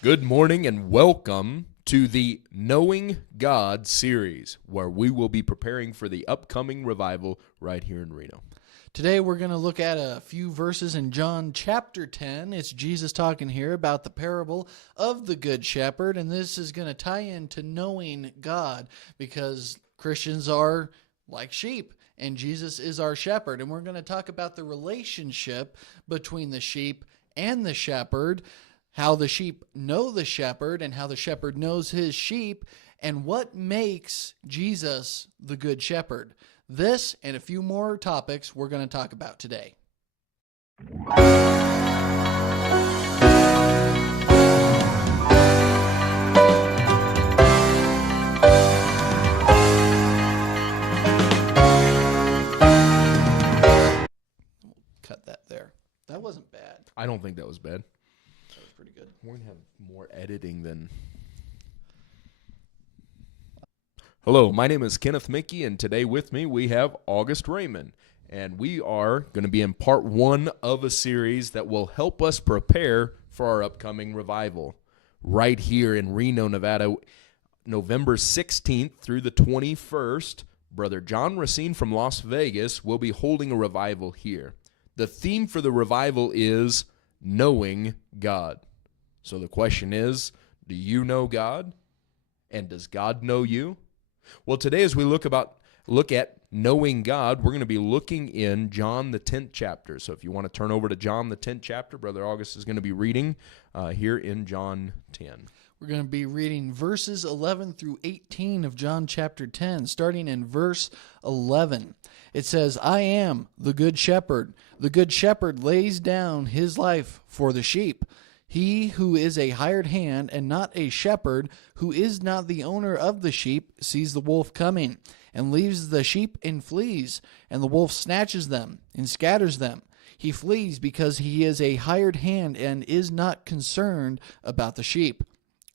Good morning and welcome to the Knowing God series, where we will be preparing for the upcoming revival right here in Reno. Today we're going to look at a few verses in John chapter 10. It's Jesus talking here about the parable of the Good Shepherd, and this is going to tie into knowing God because Christians are like sheep, and Jesus is our shepherd. And we're going to talk about the relationship between the sheep and the shepherd, how the sheep know the shepherd and how the shepherd knows his sheep, and what makes Jesus the Good Shepherd. This and a few more topics we're going to talk about today. Cut that there. That wasn't bad. I don't think that was bad. That was pretty good. We're going to have more editing than... Hello, my name is Kenneth Mickey, and today with me we have August Raymond. And we are going to be in part one of a series that will help us prepare for our upcoming revival. Right here in Reno, Nevada, November 16th through the 21st, Brother John Racine from Las Vegas will be holding a revival here. The theme for the revival is knowing God. So the question is, do you know God? And does God know you? Well, today as we look at knowing God, we're going to be looking in John the 10th chapter. So if you want to turn over to John the 10th chapter, Brother August is going to be reading here in John 10. We're going to be reading verses 11 through 18 of John chapter 10, starting in verse 11. It says, I am the good shepherd. The good shepherd lays down his life for the sheep. He who is a hired hand and not a shepherd, who is not the owner of the sheep, sees the wolf coming, and leaves the sheep and flees, and the wolf snatches them and scatters them. He flees because he is a hired hand and is not concerned about the sheep.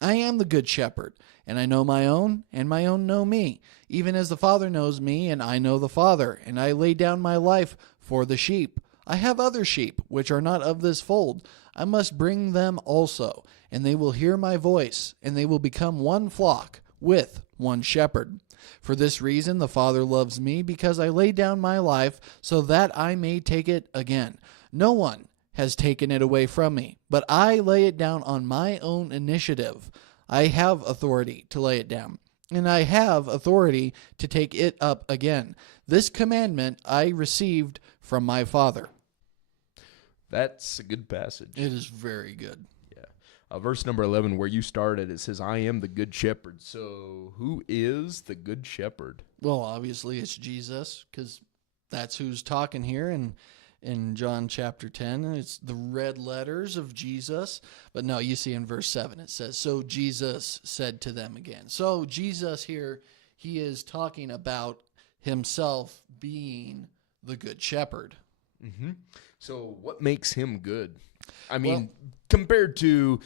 I am the good shepherd, and I know my own, and my own know me, even as the Father knows me, and I know the Father, and I lay down my life for the sheep. I have other sheep, which are not of this fold. I must bring them also, and they will hear my voice, and they will become one flock with one shepherd. For this reason the Father loves me, because I lay down my life so that I may take it again. No one has taken it away from me, but I lay it down on my own initiative. I have authority to lay it down, and I have authority to take it up again. This commandment I received from my Father. That's a good passage. It is very good. Yeah. Verse number 11, where you started, it says, I am the good shepherd. So who is the good shepherd? Well, obviously it's Jesus, because that's who's talking here in John chapter 10. And it's the red letters of Jesus. But no, you see in verse 7, it says, so Jesus said to them again. So Jesus here, he is talking about himself being the good shepherd. Mm-hmm. So what makes him good? I mean, compared to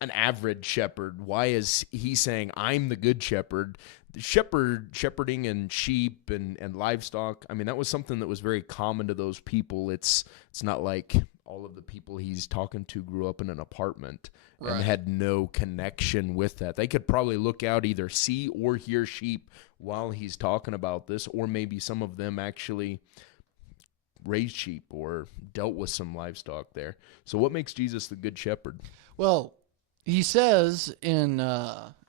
an average shepherd, why is he saying, I'm the good shepherd? The shepherding and sheep and livestock, I mean, that was something that was very common to those people. It's not like all of the people he's talking to grew up in an apartment and had no connection with that. They could probably look out, either see or hear sheep while he's talking about this, or maybe some of them actually raised sheep or dealt with some livestock there. So what makes Jesus the good shepherd? Well, he says in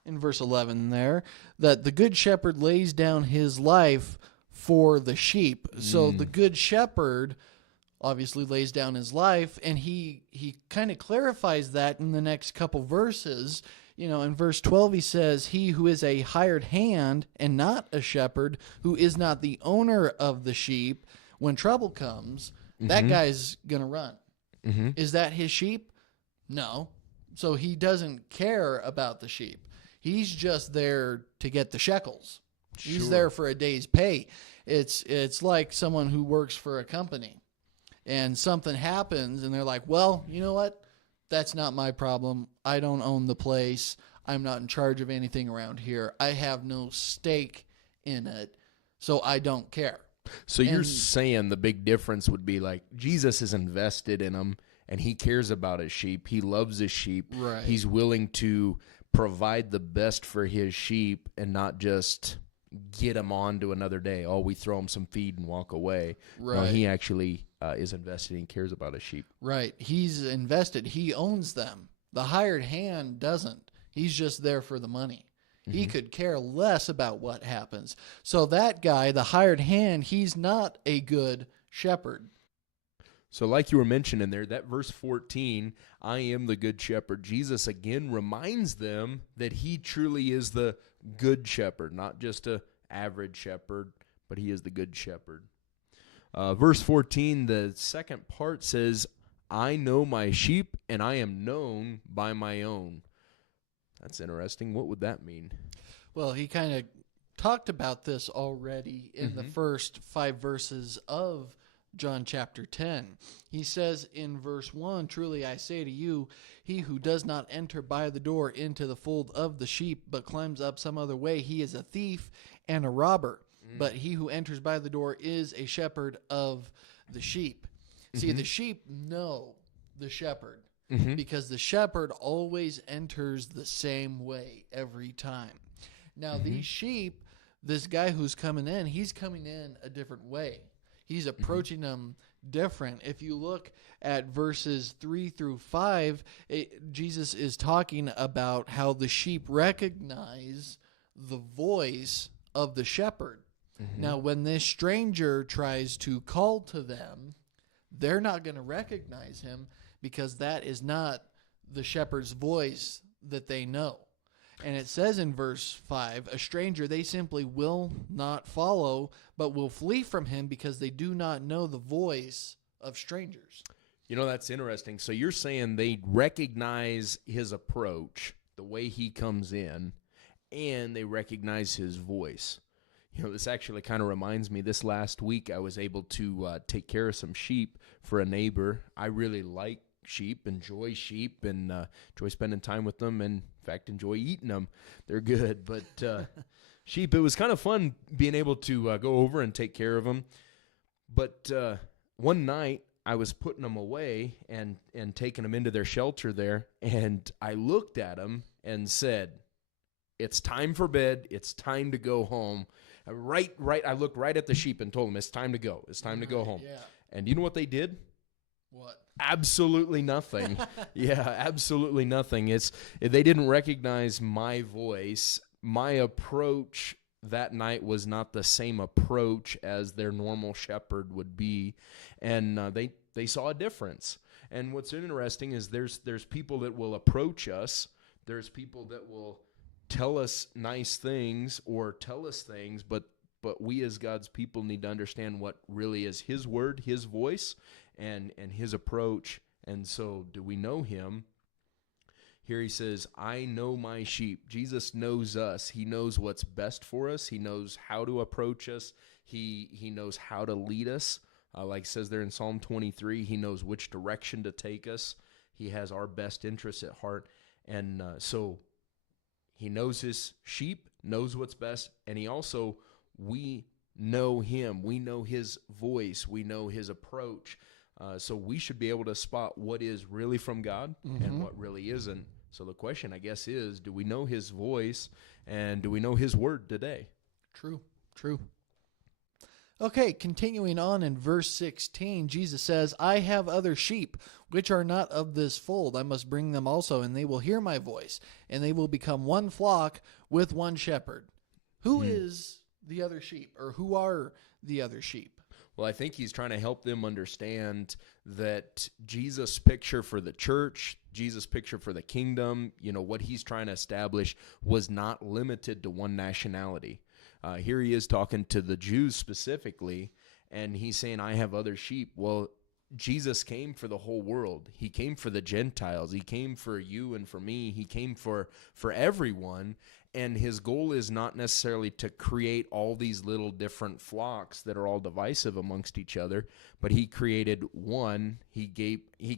verse 11 there that the good shepherd lays down his life for the sheep. So the good shepherd obviously lays down his life, and he kind of clarifies that in the next couple verses. You know, in verse 12 he says, he who is a hired hand and not a shepherd, who is not the owner of the sheep, when trouble comes, that guy's going to run. Mm-hmm. Is that his sheep? No. So he doesn't care about the sheep. He's just there to get the shekels. Sure. He's there for a day's pay. It's like someone who works for a company and something happens and they're like, well, you know what? That's not my problem. I don't own the place. I'm not in charge of anything around here. I have no stake in it, so I don't care. So you're saying the big difference would be like Jesus is invested in them, and he cares about his sheep. He loves his sheep. Right. He's willing to provide the best for his sheep and not just get them on to another day. Oh, we throw them some feed and walk away. Right. No, he actually is invested and cares about his sheep. Right. He's invested. He owns them. The hired hand doesn't. He's just there for the money. He could care less about what happens. So that guy, the hired hand, he's not a good shepherd. So like you were mentioning there, that verse 14, I am the good shepherd. Jesus again reminds them that he truly is the good shepherd, not just a average shepherd, but he is the good shepherd. Verse 14, the second part says, I know my sheep and I am known by my own. That's interesting. What would that mean? Well, he kind of talked about this already in the first 5 verses of John chapter 10. He says in verse 1, truly I say to you, he who does not enter by the door into the fold of the sheep, but climbs up some other way, he is a thief and a robber. But he who enters by the door is a shepherd of the sheep. See, the sheep know the shepherd because the shepherd always enters the same way every time. Now, these sheep, this guy who's coming in, he's coming in a different way. He's approaching them different. If you look at verses 3 through 5, Jesus is talking about how the sheep recognize the voice of the shepherd. Now, when this stranger tries to call to them, they're not going to recognize him because that is not the shepherd's voice that they know. And it says in verse 5, a stranger they simply will not follow, but will flee from him because they do not know the voice of strangers. You know, that's interesting. So you're saying they recognize his approach, the way he comes in, and they recognize his voice. You know, this actually kind of reminds me, this last week I was able to take care of some sheep for a neighbor. I really like sheep, enjoy sheep, and enjoy spending time with them, and in fact, enjoy eating them. They're good, but sheep, it was kind of fun being able to go over and take care of them. But one night, I was putting them away and taking them into their shelter there, and I looked at them and said, it's time for bed, it's time to go home. Right, I looked right at the sheep and told them, it's time to go. It's time to go home. Yeah. And you know what they did? What? Absolutely nothing. Yeah, absolutely nothing. They didn't recognize my voice. My approach that night was not the same approach as their normal shepherd would be, and they saw a difference. And what's interesting is there's people that will approach us. There's people that will tell us nice things or tell us things, but we as God's people need to understand what really is his word, his voice, and his approach. And so do we know him? Here he says, I know my sheep. Jesus knows us. He knows what's best for us. He knows how to approach us. He knows how to lead us. Like it says there in Psalm 23, he knows which direction to take us. He has our best interests at heart. And so he knows his sheep, knows what's best, and we know him. We know his voice. We know his approach. So we should be able to spot what is really from God and what really isn't. So the question, I guess, is, do we know his voice and do we know his word today? True. Okay, continuing on in verse 16, Jesus says, I have other sheep which are not of this fold. I must bring them also, and they will hear my voice, and they will become one flock with one shepherd. Who is the other sheep, or who are the other sheep? Well, I think he's trying to help them understand that Jesus' picture for the church, Jesus' picture for the kingdom, what he's trying to establish was not limited to one nationality. Here he is talking to the Jews specifically, and he's saying, I have other sheep. Well, Jesus came for the whole world. He came for the Gentiles. He came for you and for me. He came for everyone, and his goal is not necessarily to create all these little different flocks that are all divisive amongst each other, but he created one. He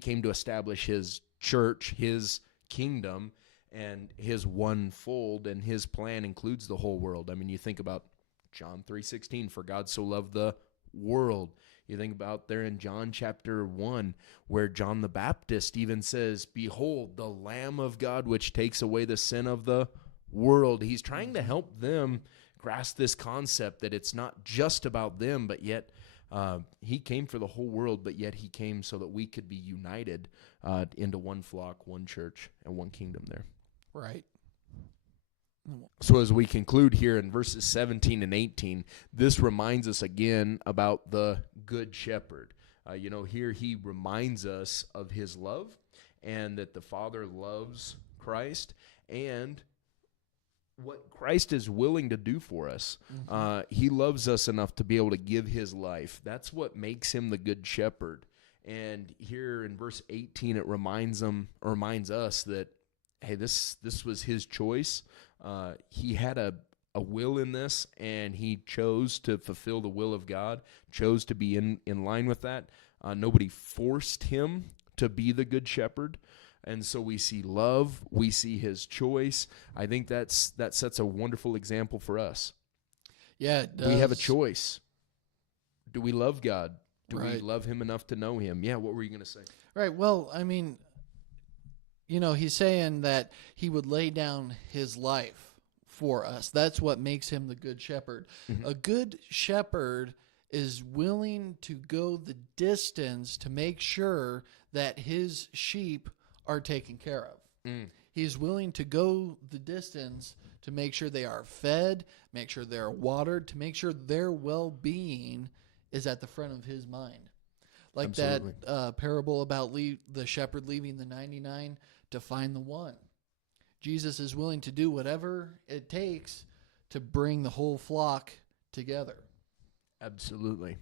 came to establish his church, his kingdom, and his one fold, and his plan includes the whole world. I mean, you think about John 3:16, for God so loved the world. You think about there in John chapter 1, where John the Baptist even says, "Behold, the Lamb of God, which takes away the sin of the world." He's trying to help them grasp this concept that it's not just about them, but yet he came for the whole world, but yet he came so that we could be united into one flock, one church, and one kingdom there. Right. So as we conclude here in verses 17 and 18, this reminds us again about the Good Shepherd. Here he reminds us of his love and that the Father loves Christ and what Christ is willing to do for us. He loves us enough to be able to give his life. That's what makes him the Good Shepherd. And here in verse 18, it reminds us that, hey, this was his choice. He had a will in this, and he chose to fulfill the will of God, chose to be in line with that. Nobody forced him to be the Good Shepherd. And so we see love, we see his choice. I think that sets a wonderful example for us. Yeah, it does. We have a choice. Do we love God? Do Right. we love him enough to know him? Yeah, what were you going to say? Right. Well, I mean, he's saying that he would lay down his life for us. That's what makes him the Good Shepherd. A good shepherd is willing to go the distance to make sure that his sheep are taken care of. He's willing to go the distance to make sure they are fed, make sure they're watered, to make sure their well-being is at the front of his mind. Like Absolutely. that parable about the shepherd leaving the 99 to find the one. Jesus is willing to do whatever it takes to bring the whole flock together. Absolutely.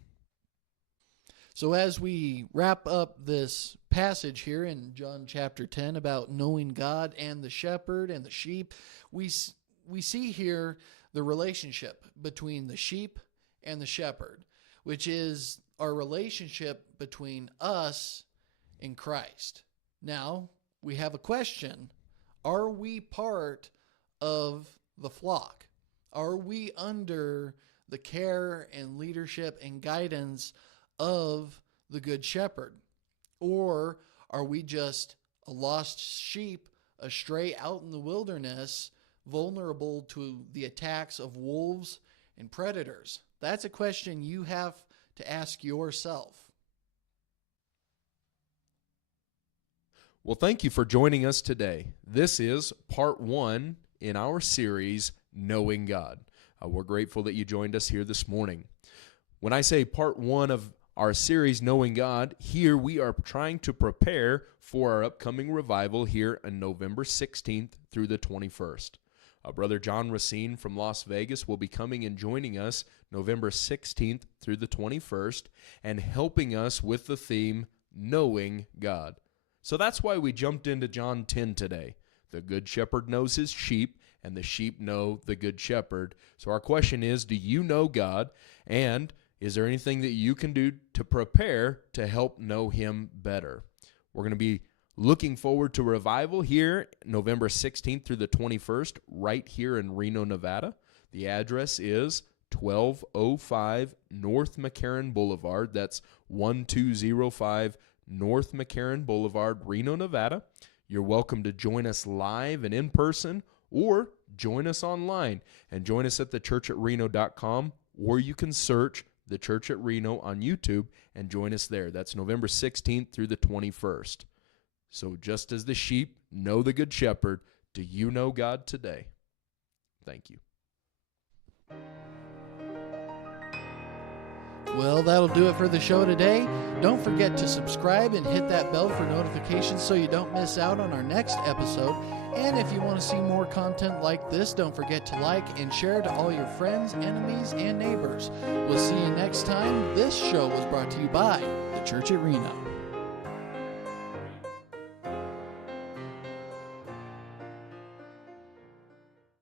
So as we wrap up this passage here in John chapter 10 about knowing God and the shepherd and the sheep, we see here the relationship between the sheep and the shepherd, which is our relationship between us and Christ. Now, we have a question. Are we part of the flock? Are we under the care and leadership and guidance of the Good Shepherd? Or are we just a lost sheep astray out in the wilderness, vulnerable to the attacks of wolves and predators? That's a question you have to ask yourself. Well, thank you for joining us today. This is part 1 in our series, Knowing God. We're grateful that you joined us here this morning. When I say part 1 of our series, Knowing God, here we are trying to prepare for our upcoming revival here on November 16th through the 21st. Brother John Racine from Las Vegas will be coming and joining us November 16th through the 21st and helping us with the theme, Knowing God. So that's why we jumped into John 10 today. The Good Shepherd knows his sheep, and the sheep know the Good Shepherd. So our question is, do you know God? And is there anything that you can do to prepare to help know him better? We're going to be looking forward to revival here November 16th through the 21st right here in Reno, Nevada. The address is 1205 North McCarran Boulevard. That's 1205 North McCarran Boulevard, Reno, Nevada. You're welcome to join us live and in person, or join us online and join us at thechurchatreno.com, or you can search The Church at Reno on YouTube and join us there. That's November 16th through the 21st. So just as the sheep know the Good Shepherd, do you know God today? Thank you. Well, that'll do it for the show today. Don't forget to subscribe and hit that bell for notifications so you don't miss out on our next episode. And if you want to see more content like this, don't forget to like and share to all your friends, enemies, and neighbors. We'll see you next time. This show was brought to you by The Church at Reno.